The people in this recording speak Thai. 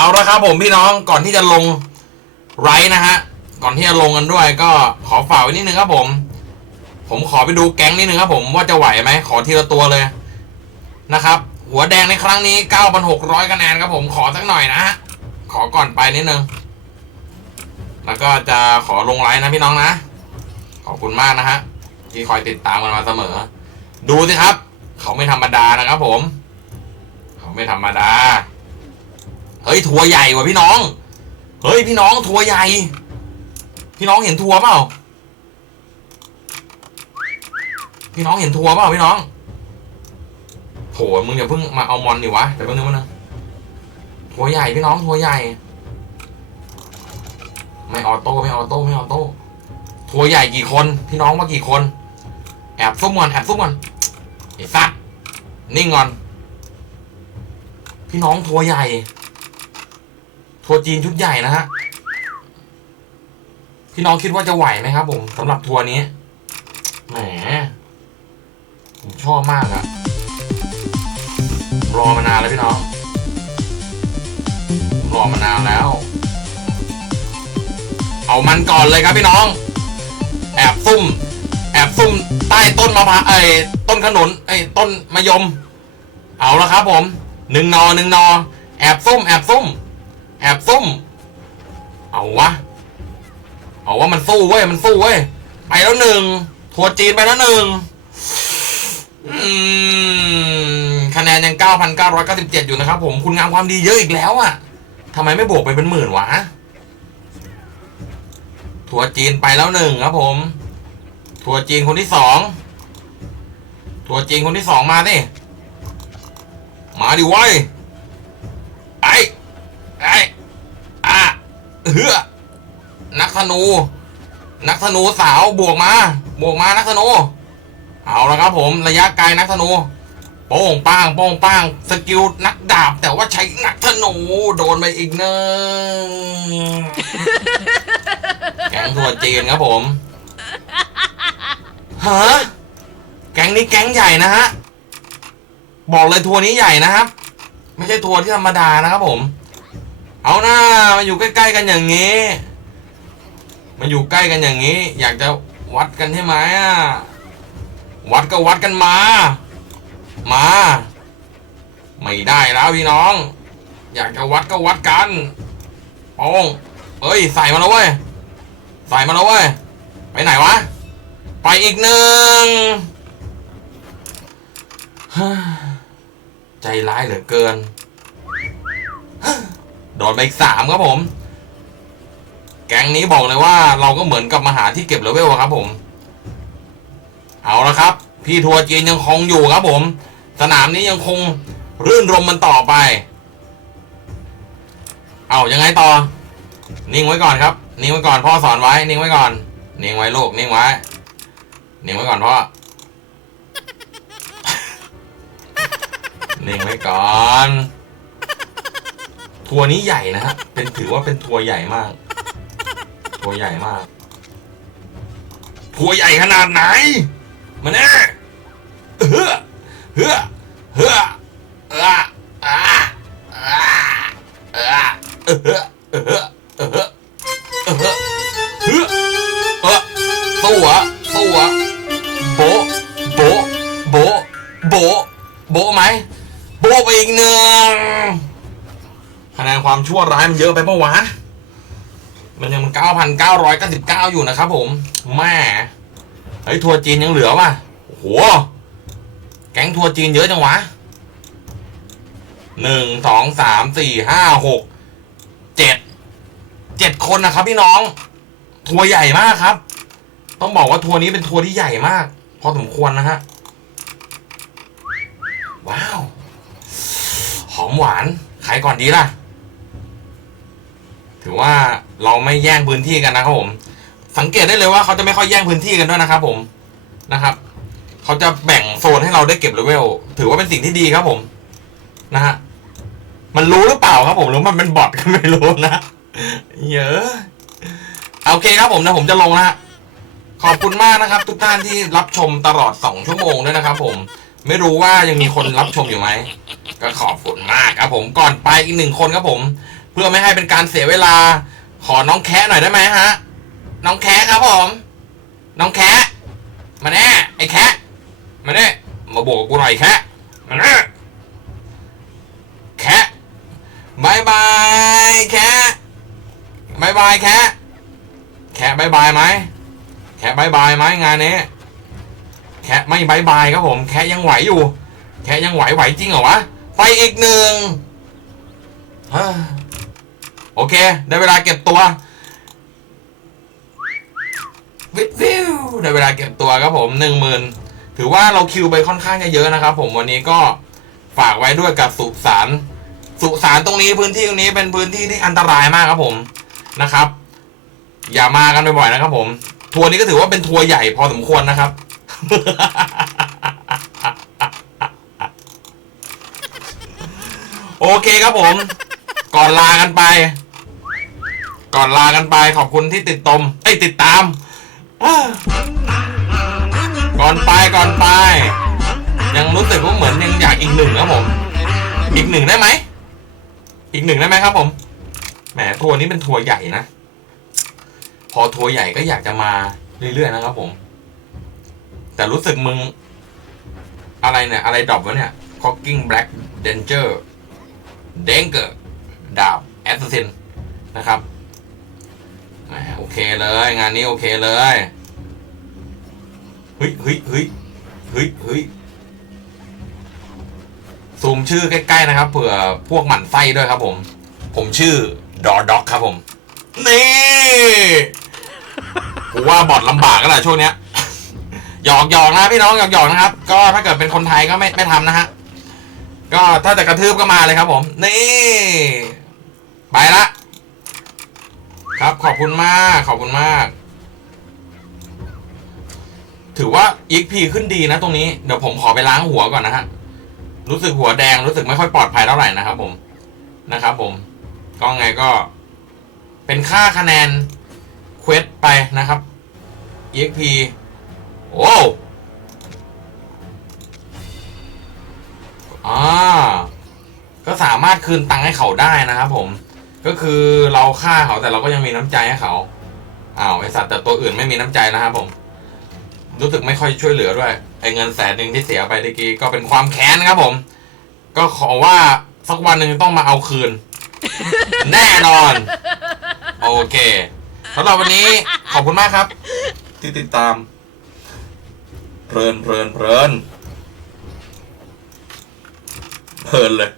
เอาละครับผมพี่น้องก่อนที่จะลงไรนะฮะก่อนที่จะลงกันด้วย ก็ขอฝากไว้นิดนึงครับผม ผมขอไปดูแก๊งนิดนึงครับผมว่าจะไหวไหมขอทีละตัวเลยนะครับ หัวแดงในครั้งนี้ 9,600คะแนนครับผมขอสักหน่อยนะฮะขอก่อนไปนิดนึงแล้วก็จะขอลงไลน์นะพี่น้องนะขอบคุณมากนะฮะที่คอยติดตามกันมาเสมอ ดูสิครับ เขาไม่ธรรมดานะครับผม เขาไม่ธรรมดา เฮ้ยทัวร์ใหญ่ว่ะพี่น้อง เฮ้ยพี่น้องทัวร์ใหญ่ พี่น้องเห็นทัวร์เปล่า พี่น้องเห็นทัวร์เปล่าพี่น้องโถมึงอย่าเพิ่งมาเอามอนดิวะแต่แป๊บนึงแป๊บนึงทัวร์ใหญ่พี่น้องทัวร์ใหญ่ ไม่ออโต้ไม่ออโต้ไม่ออโต้ทัวร์ใหญ่กี่คนพี่น้องว่ากี่คน แอบซุ่มก่อนแอบซุ่มก่อนไอ้สัตว์นิ่งก่อนพี่น้องทัวร์ใหญ่ ทัวร์จีนชุดใหญ่นะฮะ พี่น้องคิดว่าจะไหวไหมครับผมสำหรับทัวร์นี้ แหม ผมชอบมากอะรอมานานแล้วพี่น้อง รอมานานแล้ว เอามันก่อนเลยครับพี่น้อง แอบซุ่ม แอบซุ่มใต้ต้นมะพร้าวเอ้ต้นขนุนเอ้ต้นมะยม เอาละครับผมหนึ่งนอหนึ่งนอ แอบซุ่ม แอบซุ่ม แอบซุ่ม เอาวะ เอาว่ามันสู้เว้ย มันสู้เว้ย ไปแล้วหนึ่งทัวจีนไปแล้วหนึ่งคะแนนยัง 9,997 อยู่นะครับผมคุณงามความดีเยอะอีกแล้วอะ่ะทำไมไม่บวกไปเป็นหมื่นวะ ทัวจีนไปแล้วหนึ่งครับผม ทัวจีนคนที่สอง ทัวจีนคนที่สองมาดิ มาดิเว้ไอ้ไอ เฮือนักธนู นักธนูสาวบวกมา บวกมานักธนู เอาละครับผมระยะไกลนักธนู โป้งป้างโป้งป้างสกิลนักดาบ แต่ว่าใช้นักธนูโดนไปอีกหนึ่งแก๊งทัวร์จีนครับผมฮะแก๊งนี้แก๊งใหญ่นะฮะ บอกเลยทัวร์นี้ใหญ่นะครับ ไม่ใช่ทัวร์ที่ธรรมดานะครับผม เอาหน้ามาอยู่ใกล้ๆกันอย่างนี้มาอยู่ใกล้กันอย่างนี้ อยากจะวัดกันใช่ไหมอะวัดก็วัดกันมา มา ไม่ได้แล้วพี่น้อง อยากจะวัดก็วัดกันโป้งเอ้ยใส่มาแล้วเว้ยใส่มาแล้วเว้ยไปไหนวะ ไปอีกหนึ่งใจร้ายเหลือเกิน โดนไปอีกสามครับผม แก๊งนี้บอกเลยว่าเราก็เหมือนกับมาหาที่เก็บเลเวลอะครับผม เอาละครับ พี่ทัวร์จีนยังคงอยู่ครับผม สนามนี้ยังคงรื่นรมมันต่อไป เอายังไงต่อ นิ่งไว้ก่อนครับ นิ่งไว้ก่อนพ่อสอนไว้ นิ่งไว้ก่อน นิ่งไว้ลูก นิ่งไว้ นิ่งไว้ก่อนพ่อ นิ่งไว้ก่อน ทัวร์นี้ใหญ่นะฮะเป็นถือว่าเป็นทัวร์ใหญ่มาก ทัวร์ใหญ่มาก ทัวร์ใหญ่ขนาดไหน มาแน่เฮ้อเฮ้อเฮ้อเอออ่าอ่าเออเออเออเอ ชั่วร้ายมันเยอะไปปะวะ มันยังมันเก้าพันเก้าร้อยเก้าสิบเก้าอยู่นะครับผมแม่เฮ้ยทัวร์จีนยังเหลือว่ะโอ้โห แก๊งทัวร์จีนเยอะจังวะหนึ่งสองสามสี่ห้าหกเจ็ดเจ็ดคนนะครับ พี่น้อง ทัวร์ใหญ่มากครับ ต้องบอกว่าทัวร์นี้เป็นทัวร์ที่ใหญ่มาก พอสมควรนะฮะ ว้าว หอมหวาน ขายก่อนดีล่ะ ถือว่าเราไม่แย่งพื้นที่กันนะครับผม สังเกตได้เลยว่าเขาจะไม่ค่อยแย่งพื้นที่กันด้วยนะครับ ผมนะครับเขาจะแบ่งโซนให้เราได้เก็บเลเวลถือว่าเป็นสิ่งที่ดีครับผมนะฮะมันรู้หรือเปล่าครับผมหรือมันเป็นบอทก็ไม่รู้นะเยอะโอเคครับผมนะผมจะลงนะขอบคุณมากนะครับ ทุกท่านที่รับชมตลอด 2 ชั่วโมงด้วยนะครับ ผมไม่รู้ว่ายังมีคนรับชมอยู่ไหมก็ขอบคุณมากครับผมก่อนไปอีกหนึ่งคนครับผม พื่อไม่ให้เป็นการเสียเวลา ขอน้องแคะหน่อยได้ไหมฮะ น้องแคะครับผม น้องแคะมาแน่ไอ้แคะมาแน่มาโบกกับกูหน่อยแคะมาแน่แคะบายบายแคะบายบายแคะแคะบายบายไหมแคะบายบายไหมงานนี้แคะไม่บายบายครับผม แคะยังไหวอยู่ แค่ยังไหวไหวจริงเหรอวะไปอีกหนึ่งฮ่า โอเค ได้เวลาเก็บตัววิววิวได้เวลาเก็บตัวครับผมหนึ่งหมื่นถือว่าเราคิวไปค่อนข้างจะเยอะนะครับ ผมวันนี้ก็ฝากไว้ด้วยกับสุสานสุสานตรงนี้พื้นที่ตรงนี้เป็นพื้นที่ที่อันตรายมากครับผมนะครับ อย่ามากันบ่อยๆนะครับ ผม ทัวร์นี้ก็ถือว่าเป็นทัวร์ใหญ่พอสมควรนะครับ โอเคครับผม ก่อนลากันไป ก่อนลากันไปขอบคุณที่ติดตมไอ้ยติดตาม ก่อนไปก่อนไป ยังรู้สึกว่าเหมือนยังอยากอีกหนึ่งครับผม อีกหนึ่งได้ไหม อีกหนึ่งได้ไหมครับผม แหมทัวร์นี้เป็นทัวร์ใหญ่นะ พอทัวร์ใหญ่ก็อยากจะมาเรื่อยๆนะครับผม แต่รู้สึกมึง อะไรเนี่ย อะไรดรอปวะเนี่ย Cocking Black Danger เดาบแอสซินนะครับโอเคเลย งานนี้โอเคเลยเฮ้ยเฮ้ยเฮ้ยเฮ้ยเฮ้ยซูมชื่อใกล้ ๆ นะครับเผื่อพวกหมั่นไส้ด้วยครับผม ผมชื่อดอด็อกครับผม นี่กูว่าบอดลำบากกันแหละช่วงเนี้ยหยอกหยอกนะพี่น้องหยอกหยอกนะครับ ก็ถ้าเกิดเป็นคนไทยก็ไม่ไม่ทำนะฮะ ก็ถ้าจะกระทืบก็มาเลยครับผม นี่ ไปละ ครับขอบคุณมาก ขอบคุณมาก ถือว่าอีกพีขึ้นดีนะตรงนี้ เดี๋ยวผมขอไปล้างหัวก่อนนะฮะ รู้สึกหัวแดงรู้สึกไม่ค่อยปลอดภัยเท่าไหร่นะครับผมนะครับผม ก็ไงก็ เป็นค่าคะแนนเควสไปนะครับ EXP โอ้อ่าก็สามารถคืนตังค์ให้เขาได้นะครับผม ก็คือเราฆ่าเขาแต่เราก็ยังมีน้ำใจให้เขาอ้าวไอสัตว์แต่ตัวอื่นไม่มีน้ำใจนะครับผม รู้สึกไม่ค่อยช่วยเหลือด้วยไอเงินแสนหนึ่งที่เสียไปตะกี้ก็เป็นความแค้นครับผม ก็ขอว่าสักวันหนึ่งต้องมาเอาคืน แน่นอน โอเคสำหรับวันนี้ขอบคุณมากครับ ที่ติดตามเพลินเพลินเพลินเพลินเลย